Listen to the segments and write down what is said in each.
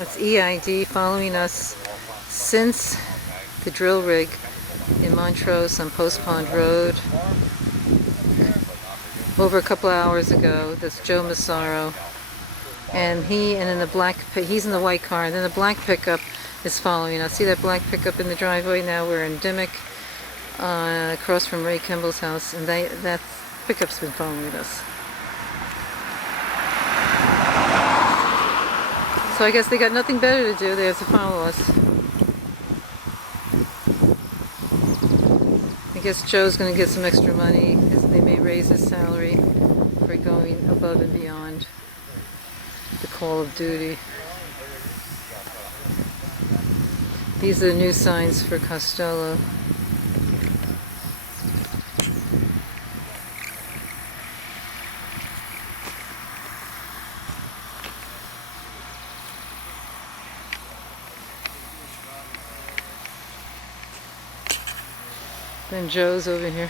That's EID following us since the drill rig in Montrose on Post Pond Road over a couple of hours ago. That's Joe Massaro, and he's in the white car, and then the black pickup is following us. See that black pickup in the driveway? Now we're in Dimock, across from Ray Kimball's house, and that pickup's been following us. So I guess they got nothing better to do. They have to follow us. I guess Joe's going to get some extra money. They may raise his salary for going above and beyond the call of duty. These are the new signs for Costello. Then Joe's over here.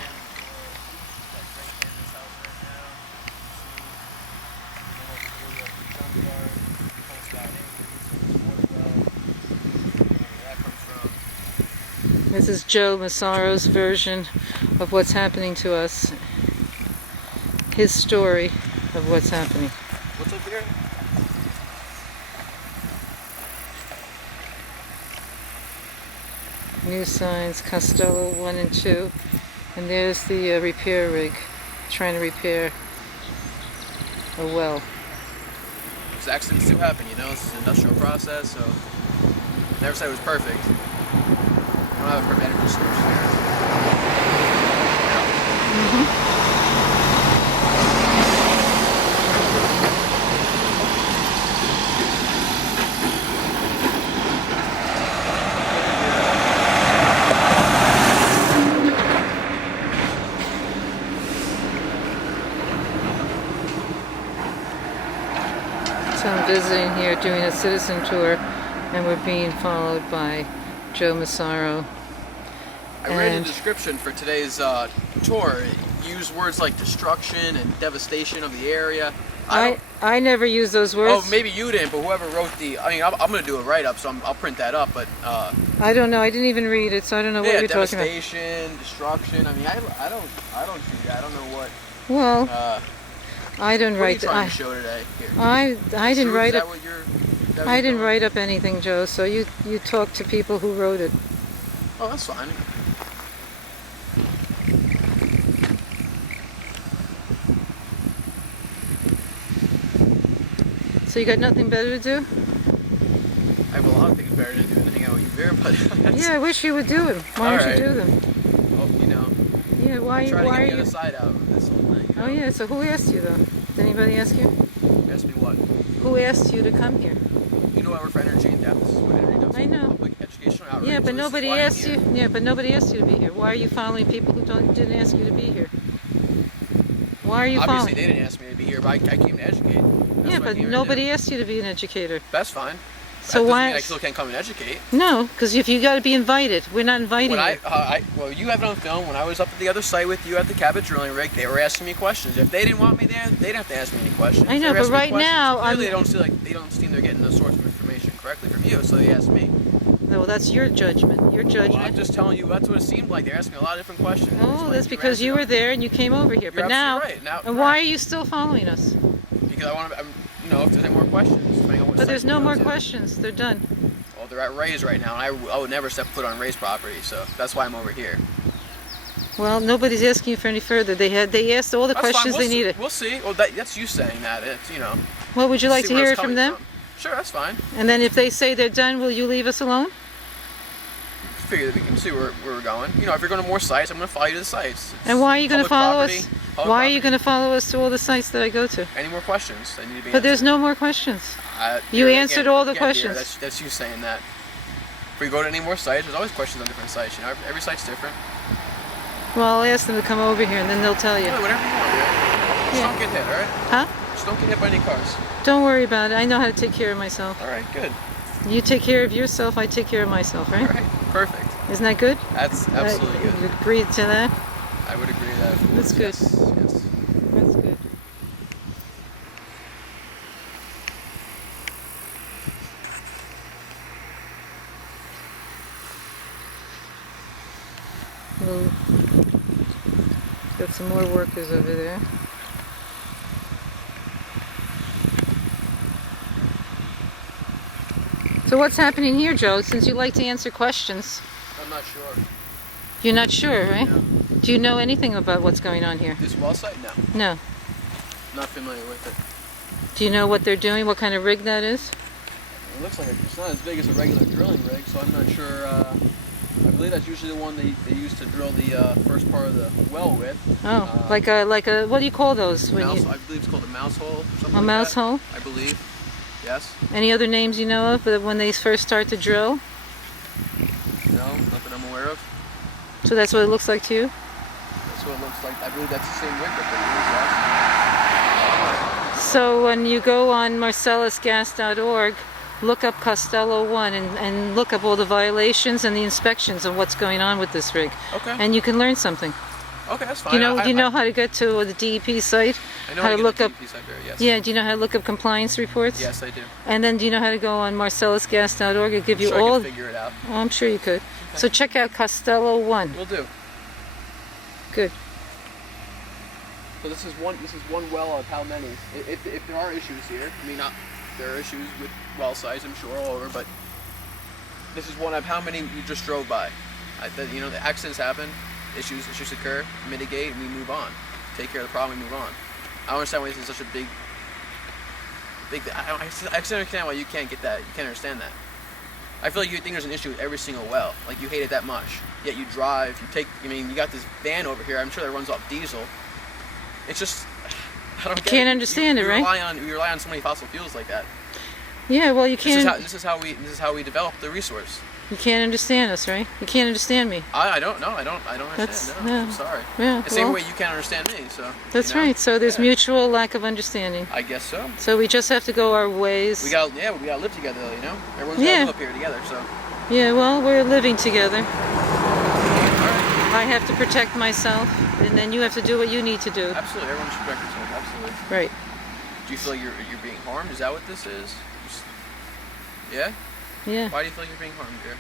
This is Joe Massaro's version of what's happening to us. His story of what's happening. What's up here? New signs, Costello 1 and 2. And there's the repair rig trying to repair a well. These accidents do happen, you know, this is an industrial process, so never say it was perfect. We don't have a preventative solution here. So I'm visiting here doing a citizen tour, and we're being followed by Joe Massaro. I read the description for today's tour. It used words like destruction and devastation of the area. I never use those words. Oh, maybe you didn't, but whoever wrote I'm going to do a write-up, so I'll print that up, but... I don't know. I didn't even read it, so I don't know what you're talking about. Devastation, destruction. I mean, I don't do that. I don't know what... Well... I didn't write. What are you trying to show today? Here. I didn't write up. I didn't write up anything, Joe. So you talk to people who wrote it. Oh, that's fine. So you got nothing better to do? I have a lot of things better to do than hang out with you here, but yeah, I wish you would do them. Why don't you do them? Well, you know. Yeah, why to are get you? The other side out of this whole thing. Oh yeah. So who asked you though? Did anybody ask you? Asked me what? Who asked you to come here? You know I work for Energy in depth. This is what Energy does. I know. Public educational outreach. Yeah, but nobody asked you. Yeah, but nobody asked you to be here. Why are you following people who didn't ask you to be here? Why are you following? Obviously, they didn't ask me to be here, but I came to educate. Yeah, but nobody asked you to be an educator. That's fine. So that why? Mean I still can't come and educate. No, because if you got to be invited, we're not inviting you. Well, you have it on film. When I was up at the other site with you at the Cabot drilling rig, they were asking me questions. If they didn't want me there, they didn't have to ask me any questions. I know, but right now, clearly they don't seem they're getting the source of information correctly from you, so they asked me. No, that's your judgment. Your judgment. Well, I'm just telling you, that's what it seemed like. They're asking a lot of different questions. Oh, that's because you were there and you came over here. You're but now, right. and why are you still following us? Because I want to, if there's any more questions. But there's no more questions. They're done. Well, they're at Ray's right now, and I would never step foot on Ray's property, so that's why I'm over here. Well, nobody's asking you for any further. They asked all the questions they needed. We'll see. Well, that's you saying that. It's, you know. Well, would you like to hear it from them? Sure, that's fine. And then if they say they're done, will you leave us alone? Figure that we can see where we're going. You know, if you're going to more sites, I'm going to follow you to the sites. And why are you going to follow us? Why are you going to follow us to all the sites that I go to? Any more questions? They need to be But there's no more questions. You answered all the questions. That's you saying that. If we go to any more sites, there's always questions on different sites. You know, every site's different. Well, I'll ask them to come over here, and then they'll tell you. Yeah, whatever you want, yeah. Just don't get hit, all right? Huh? Just don't get hit by any cars. Don't worry about it. I know how to take care of myself. All right, good. You take care of yourself, I take care of myself, right? All right, perfect. Isn't that good? That's absolutely good. You agree to that? I would agree to that. That's good. Yes. That's good. We'll got some more workers over there. So what's happening here, Joe? Since you like to answer questions. I'm not sure. You're not sure, right? No. Do you know anything about what's going on here? This well site? No. No. Not familiar with it. Do you know what they're doing? What kind of rig that is? It looks like it's not as big as a regular drilling rig, so I'm not sure. I believe that's usually the one they use to drill the first part of the well with. Oh, like a what do you call those? When Mouse, you, I believe it's called a mouse hole. Something a like mouse that, hole? I believe. Yes. Any other names you know of when they first start to drill? No, not that I'm aware of. So that's what it looks like to you? That's what it looks like. I believe that's the same rig that they use. So when you go on marcellusgas.org, look up Costello 1 and look up all the violations and the inspections of what's going on with this rig. Okay. And you can learn something. Okay, that's fine. Do you know how to get to the DEP site? I know how to look up. DEP site there, yes. Yeah. Do you know how to look up compliance reports? Yes, I do. And then do you know how to go on marcellusgas.org? It'll give you I all. can figure it out. Oh, I'm sure you could. Okay. So check out Costello 1. Will do. Good. So this is one well of how many? If there are issues here, I mean, there are issues with well size, I'm sure, all over, but this is one of how many you just drove by. You know, the accidents happen, issues occur, mitigate, and we move on. Take care of the problem, we move on. I don't understand why this is such a big. I can understand why you can't get that. You can't understand that. I feel like you think there's an issue with every single well. Like you hate it that much. Yet you drive, you got this van over here, I'm sure that runs off diesel. It's just, I don't get it. Can't understand it, right? You rely on so many fossil fuels like that. Yeah, well, you can't. This is how we develop the resource. You can't understand us, right? You can't understand me. I don't know. I don't understand. No, yeah. I'm sorry. Yeah, The same way you can't understand me. So. That's right. So there's mutual lack of understanding. I guess so. So we just have to go our ways. We gotta live together, though, you know. Everyone's gotta live up here together. So. Yeah, well, we're living together. All right. I have to protect myself, and then you have to do what you need to do. Absolutely, everyone should protect themselves. Absolutely. Right. Do you feel like you're being harmed? Is that what this is? Yeah. Yeah. Why do you feel like you're being harmed, dear?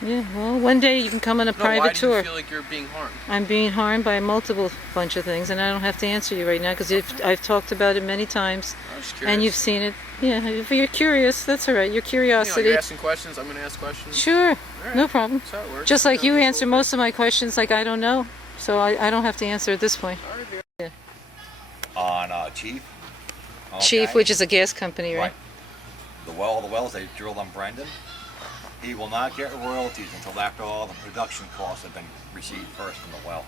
Yeah. Well, one day you can come on a private tour. Why do you feel like you're being harmed? I'm being harmed by a multiple bunch of things, and I don't have to answer you right now because I've talked about it many times, I was curious. and you've seen it. Yeah. If you're curious, that's all right. Your curiosity. You're asking questions. I'm going to ask questions. Sure. Right. No problem. That's how it works. Just like you answer most of my questions like I don't know, so I don't have to answer at this point. All right, dear. Yeah. On Chief. Okay. Chief, which is a gas company, right? The wells they drilled on Brendan, he will not get royalties until after all the production costs have been received first from the well.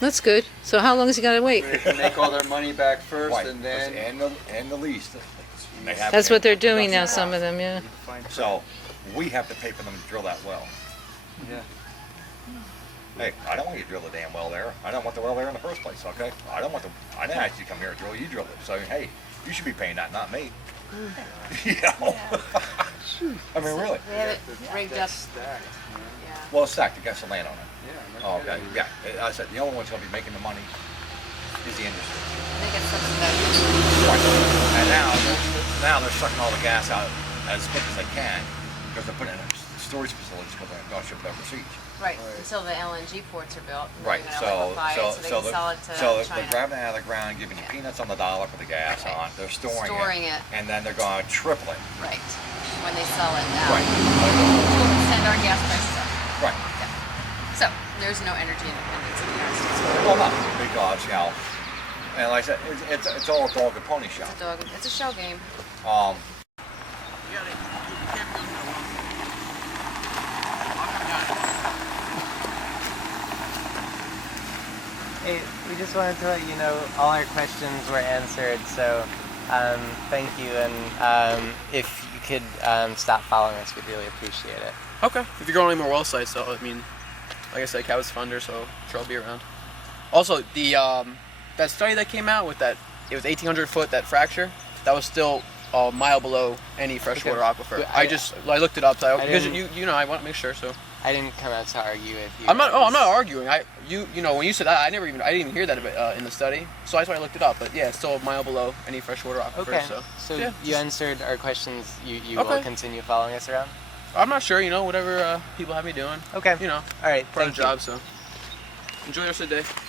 That's good. So how long has he got to wait? They can make all their money back first, Right, and then and the lease. They have That's to what they're have doing now, production some of them, yeah. So we have to pay for them to drill that well. yeah. Hey, I don't want you to drill the damn well there. I don't want the well there in the first place, okay? I didn't ask you to come here and drill, you drilled it. So hey, you should be paying that, not me. You know? I mean, really. We have it rigged up. Stacked, man. Yeah. Well, it's stacked, you got some land on it. Yeah. Oh, okay, yeah. I said, the only one's gonna be making the money is the industry. They get subsidized. Right. And now they're sucking all the gas out as quick as they can because they're putting it in storage facilities because they're going to ship it overseas. Right, until the LNG ports are built. And Right. They're going to liquefy it so they can sell it to so China. they're grabbing it out of the ground, giving you peanuts on the dollar for the gas Right. on. They're storing it. and then they're going to triple it. Right, when they sell it now. Right. Which will send our gas prices up. Right. So, there's no energy independence in the United States. Well, not because and like I said, it's all a dog and pony show. It's a shell game. Um, You can't build no well. I'll come down. Hey, we just wanted to let you know all our questions were answered, so thank you, and if you could stop following us, we'd really appreciate it. Okay. If you're going any more well sites, so I mean, like I said, Cow's Thunder, so I'm sure I'll be around. Also, the that study that came out with that, it was 1,800 foot, that fracture, that was still a mile below any freshwater aquifer. I looked it up, so because you know, I want to make sure, so. I didn't come out to argue with you. I'm not arguing. You know, when you said that, I didn't even hear that in the study, so that's why I looked it up. But yeah, it's still a mile below any freshwater aquifer. Okay. So So yeah, you answered our questions. You Okay. will continue following us around. I'm not sure. You know, whatever people have me doing. Okay. You know, All right. part Thank of the you. job. So. Enjoy the rest of the day.